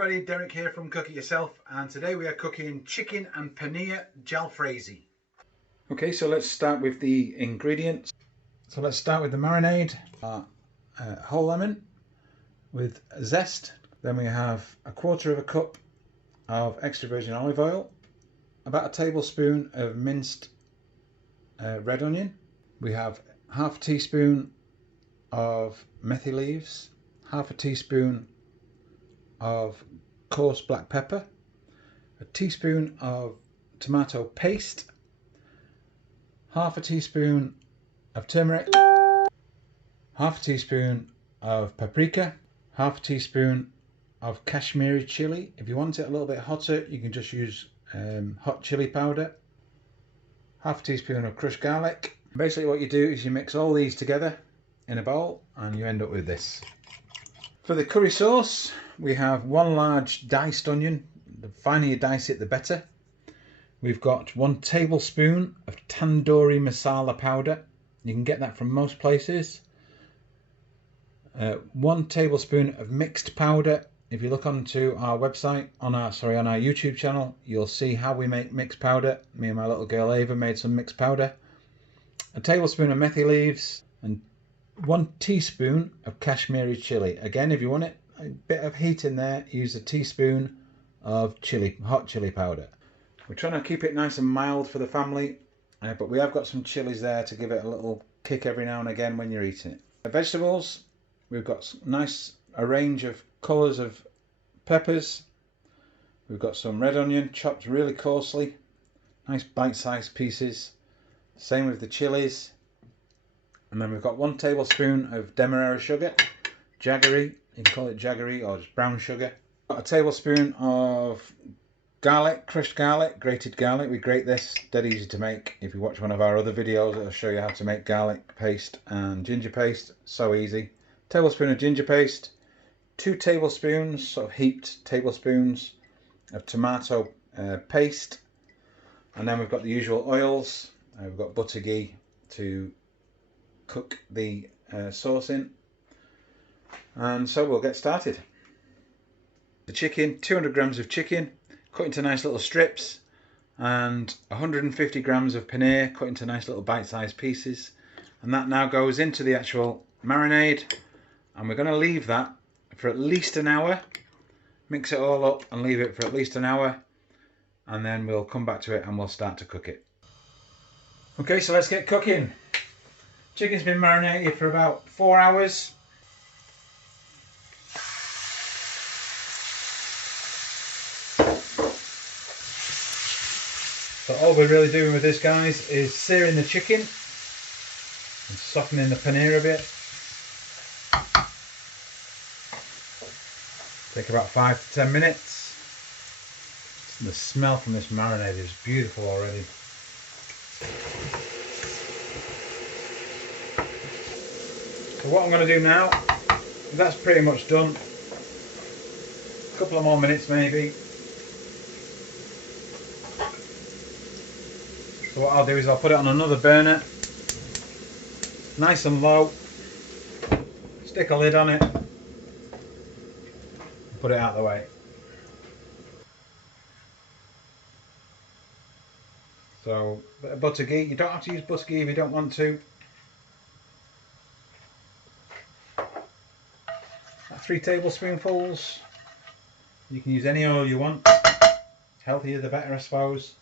everybody, Derek here from Cook It Yourself, and today we are cooking chicken and paneer jalfrezi. Okay, so let's start with the ingredients. So let's start with the marinade. Whole lemon with zest. Then we have a quarter of a cup of extra virgin olive oil, about a tablespoon of minced red onion. We have half a teaspoon of methi leaves, half a teaspoon of coarse black pepper, a teaspoon of tomato paste, half a teaspoon of turmeric, half a teaspoon of paprika, half a teaspoon of Kashmiri chili. If you want it a little bit hotter, you can just use hot chili powder, half a teaspoon of crushed garlic. Basically what you do is you mix all these together in a bowl and you end up with this. For the curry sauce, we have one large diced onion. The finer you dice it, the better. We've got 1 tablespoon of tandoori masala powder. You can get that from most places. 1 tablespoon of mixed powder. If you look onto our website, on our YouTube channel, you'll see how we make mixed powder. Me and my little girl Ava made some mixed powder. A tablespoon of methi leaves and 1 teaspoon of Kashmiri chili. Again, if you want it a bit of heat in there, use a teaspoon of hot chili powder. We're trying to keep it nice and mild for the family, but we have got some chilies there to give it a little kick every now and again when you're eating it. The vegetables, we've got a range of colours of peppers. We've got some red onion chopped really coarsely, nice bite-sized pieces. Same with the chilies. And then we've got 1 tablespoon of demerara sugar, jaggery, you can call it jaggery or just brown sugar. Got a tablespoon of garlic, crushed garlic, grated garlic. We grate this, dead easy to make. If you watch one of our other videos, it'll show you how to make garlic paste and ginger paste. So easy. Tablespoon of ginger paste, 2 tablespoons, sort of heaped tablespoons of tomato paste. And then we've got the usual oils. We've got butter ghee to cook the sauce in, and so we'll get started. The chicken, 200 grams of chicken cut into nice little strips, and 150 grams of paneer cut into nice little bite-sized pieces, and that now goes into the actual marinade, and we're going to leave that for at least an hour. Mix it all up and leave it for at least an hour, and then we'll come back to it and we'll start to cook it. Okay, so let's get cooking. Chicken's been marinated for about 4 hours. So all we're really doing with this, guys, is searing the chicken and softening the paneer a bit. Take about 5 to 10 minutes. The smell from this marinade is beautiful already. So what I'm going to do now, that's pretty much done. A couple of more minutes maybe. So what I'll do is I'll put it on another burner, nice and low, stick a lid on it, and put it out of the way. So, a bit of butter ghee. You don't have to use butter ghee if you don't want to. 3 tablespoonfuls. You can use any oil you want. Healthier the better, I suppose.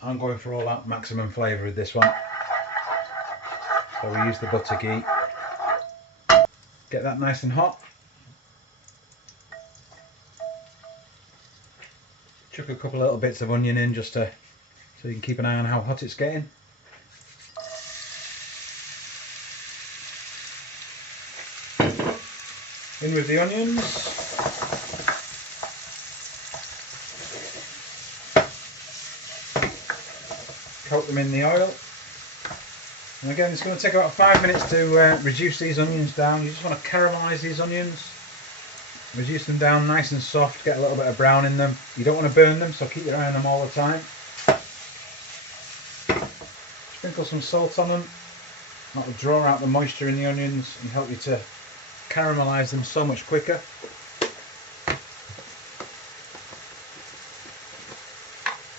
I'm going for all that maximum flavour with this one. So we use the butter ghee. Get that nice and hot. Chuck a couple of little bits of onion in just so you can keep an eye on how hot it's getting. In with the onions. Coat them in the oil. And again, it's going to take about 5 minutes to reduce these onions down. You just want to caramelise these onions. Reduce them down nice and soft, get a little bit of brown in them. You don't want to burn them, so keep your eye on them all the time. Sprinkle some salt on them. That will draw out the moisture in the onions and help you to caramelise them so much quicker.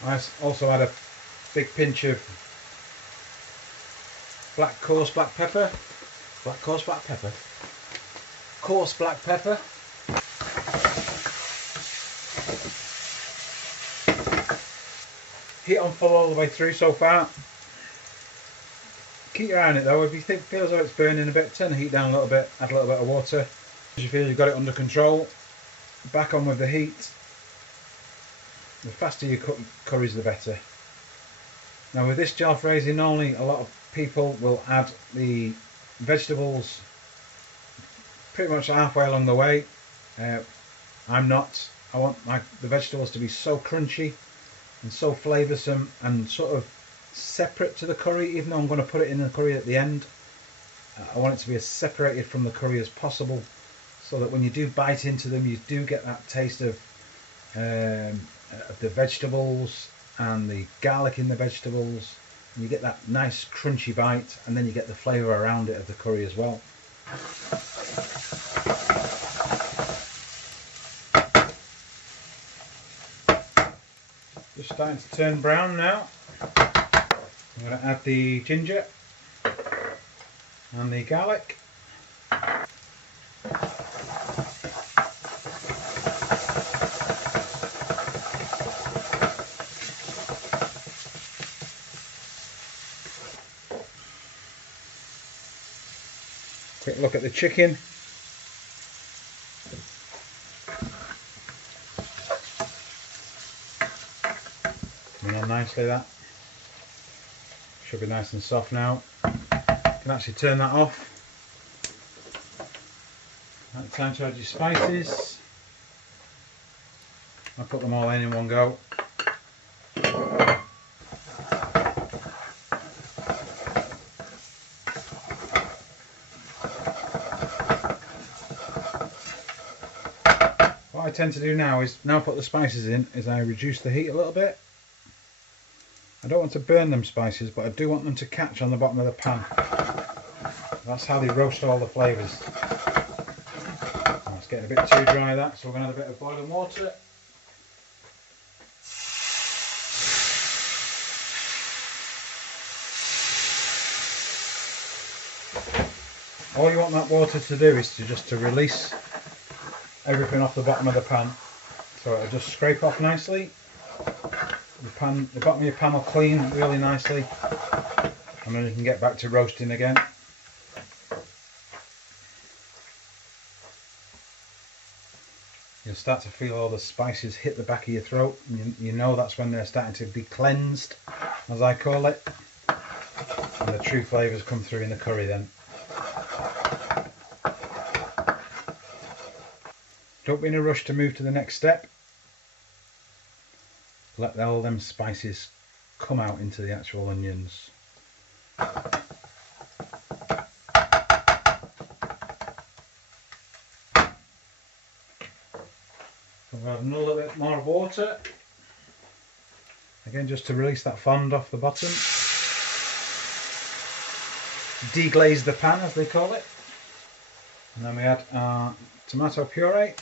I also add a big pinch of coarse black pepper. Coarse black pepper. Heat on full all the way through so far. Keep your eye on it though. If you feel as though it's burning a bit, turn the heat down a little bit, add a little bit of water. As you feel you've got it under control, back on with the heat. The faster you cook curries, the better. Now with this jalfrezi, normally a lot of people will add the vegetables pretty much halfway along the way. I'm not. I want the vegetables to be so crunchy and so flavoursome and sort of separate to the curry, even though I'm going to put it in the curry at the end. I want it to be as separated from the curry as possible, so that when you do bite into them, you do get that taste of the vegetables and the garlic in the vegetables, and you get that nice crunchy bite, and then you get the flavour around it of the curry as well. Just starting to turn brown now. I'm going to add the ginger and the garlic. Quick look at the chicken. Coming on nicely, that. Should be nice and soft now. You can actually turn that off. Right, time to add your spices. I'll put them all in one go. What I tend to do now is, now I put the spices in, is I reduce the heat a little bit. I don't want to burn them spices, but I do want them to catch on the bottom of the pan. That's how they roast all the flavours. Oh, it's getting a bit too dry, that, so we're going to add a bit of boiling water. All you want that water to do is to release everything off the bottom of the pan, so it'll just scrape off nicely. The bottom of your pan will clean really nicely, and then you can get back to roasting again. You'll start to feel all the spices hit the back of your throat, and you know that's when they're starting to be cleansed, as I call it, and the true flavours come through in the curry then. Don't be in a rush to move to the next step. Let all them spices come out into the actual onions. We'll add a little bit more of water. Again, just to release that fond off the bottom. Deglaze the pan, as they call it. And then we add our tomato puree.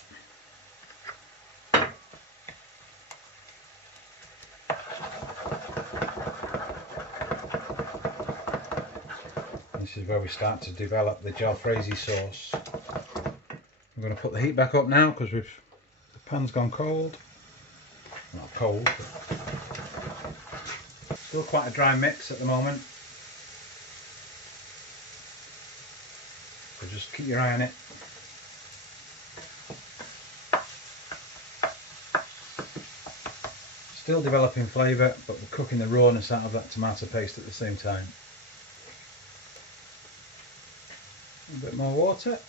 This is where we start to develop the jalfrezi sauce. I'm going to put the heat back up now because the pan's gone cold. Not cold, but still quite a dry mix at the moment. So just keep your eye on it. Still developing flavour, but we're cooking the rawness out of that tomato paste at the same time. A bit more water.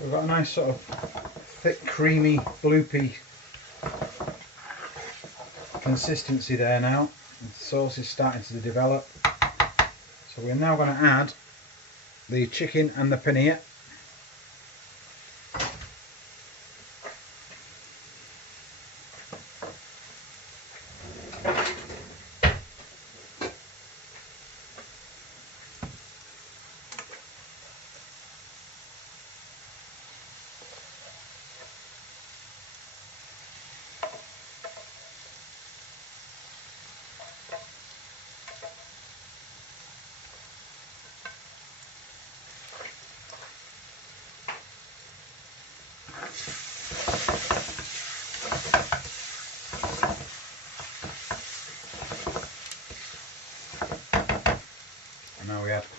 We've got a nice sort of thick, creamy, bloopy consistency there now. The sauce is starting to develop. So we're now going to add the chicken and the paneer.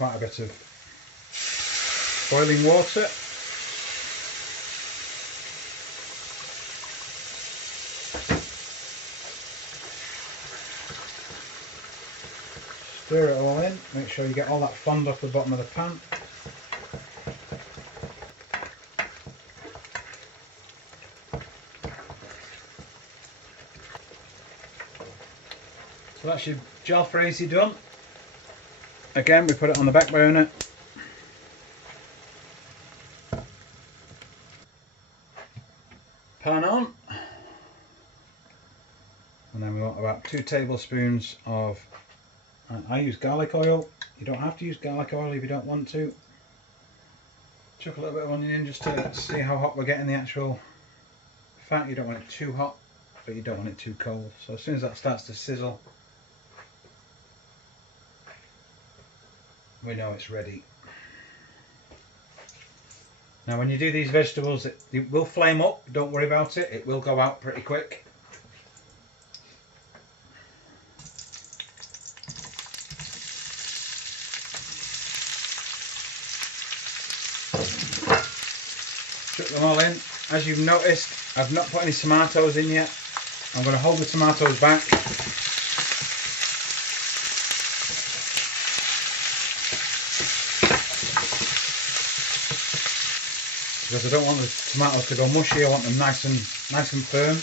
quite a bit of boiling water. Stir it all in, make sure you get all that fond off the bottom of the pan. So that's your jalfrezi done. Again, we put it on the back burner. Pan on. And then we want about 2 tablespoons of, I use garlic oil. You don't have to use garlic oil if you don't want to. Chuck a little bit of onion in just to see how hot we're getting the actual fat. You don't want it too hot, but you don't want it too cold. So as soon as that starts to sizzle, we know it's ready. Now when you do these vegetables, it will flame up, don't worry about it, it will go out pretty quick. Chuck them all in. As you've noticed, I've not put any tomatoes in yet. I'm going to hold the tomatoes back. Because I don't want the tomatoes to go mushy, I want them nice and firm.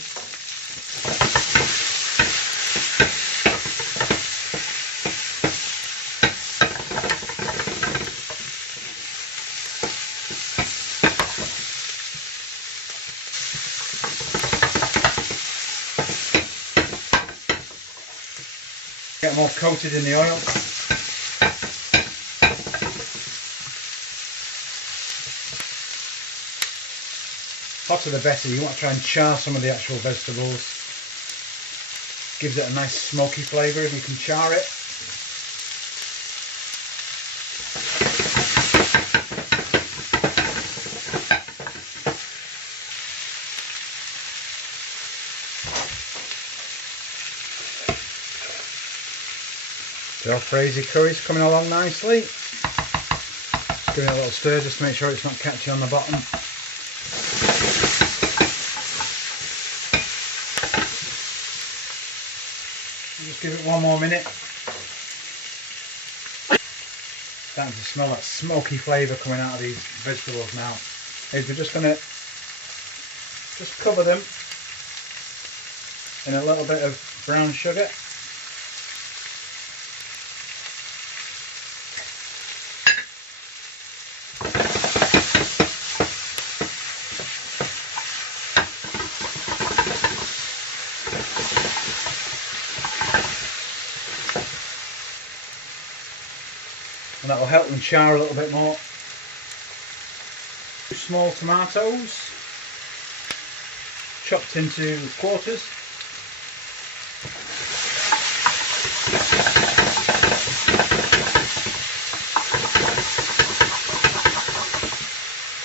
Get them all coated in the oil. Hotter the better. You want to try and char some of the actual vegetables. Gives it a nice smoky flavour if you can char it. Jalfrezi curry's coming along nicely. Just giving it a little stir just to make sure it's not catchy on the bottom. Just give it one more minute. Starting to smell that smoky flavour coming out of these vegetables now. We're just going to cover them in a little bit of brown sugar. And that will help them char a little bit more. 2 small tomatoes, chopped into quarters.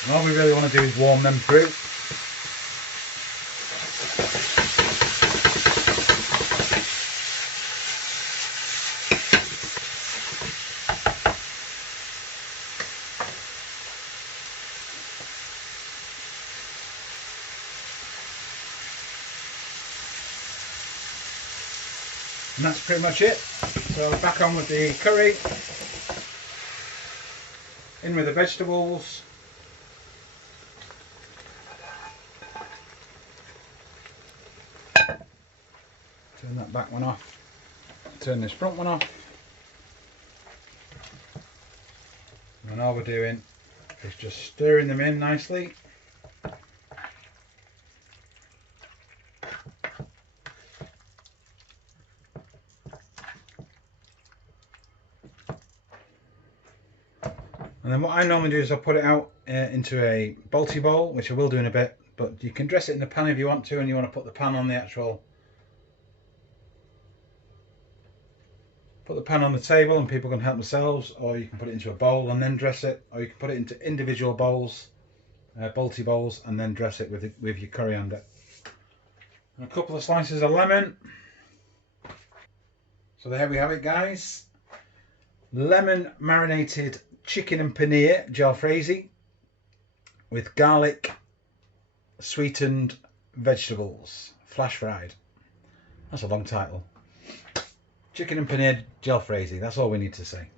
And all we really want to do is warm them through. And that's pretty much it. So back on with the curry, in with the vegetables. Turn that back one off, turn this front one off. And all we're doing is just stirring them in nicely. And then what I normally do is I'll put it out into a balti bowl, which I will do in a bit, but you can dress it in the pan if you want to, and you want to put the pan on the actual, put the pan on the table and people can help themselves, or you can put it into a bowl and then dress it, or you can put it into individual bowls, balti bowls, and then dress it with your coriander. And a couple of slices of lemon. So there we have it, guys. lemon marinated chicken and paneer jalfrezi with garlic sweetened vegetables, flash fried. That's a long title. Chicken and paneer jalfrezi, that's all we need to say.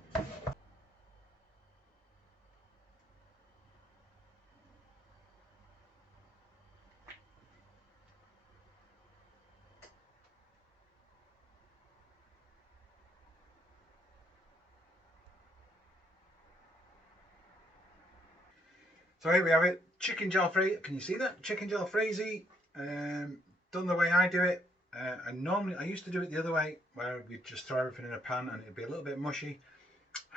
So here we have it, chicken jalfrezi. Can you see that? Chicken jalfrezi, done the way I do it. And I used to do it the other way, where we just throw everything in a pan and it'd be a little bit mushy.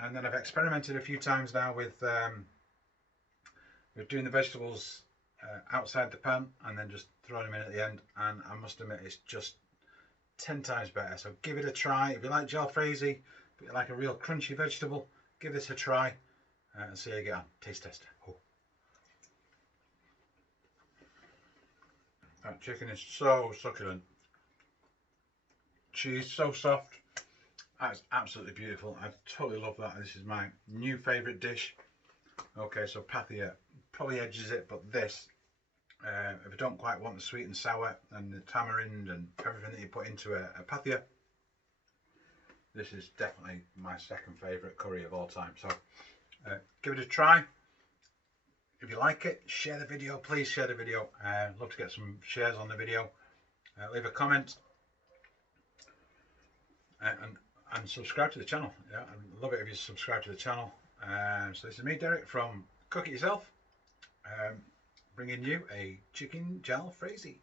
And then I've experimented a few times now with doing the vegetables outside the pan and then just throwing them in at the end. And I must admit, it's just 10 times better. So give it a try. If you like jalfrezi, but you like a real crunchy vegetable, give this a try and see how you get on. Taste tester. Oh. That chicken is so succulent. Cheese so soft. That's absolutely beautiful. I totally love that. This is my new favourite dish. Okay, so pathia probably edges it, but this, if you don't quite want the sweet and sour and the tamarind and everything that you put into a pathia, this is definitely my second favourite curry of all time. So give it a try. If you like it, share the video. Please share the video. I'd love to get some shares on the video. Leave a comment and subscribe to the channel. Yeah, I'd love it if you subscribe to the channel. So this is me, Derek, from Cook It Yourself, bringing you a chicken jalfrezi.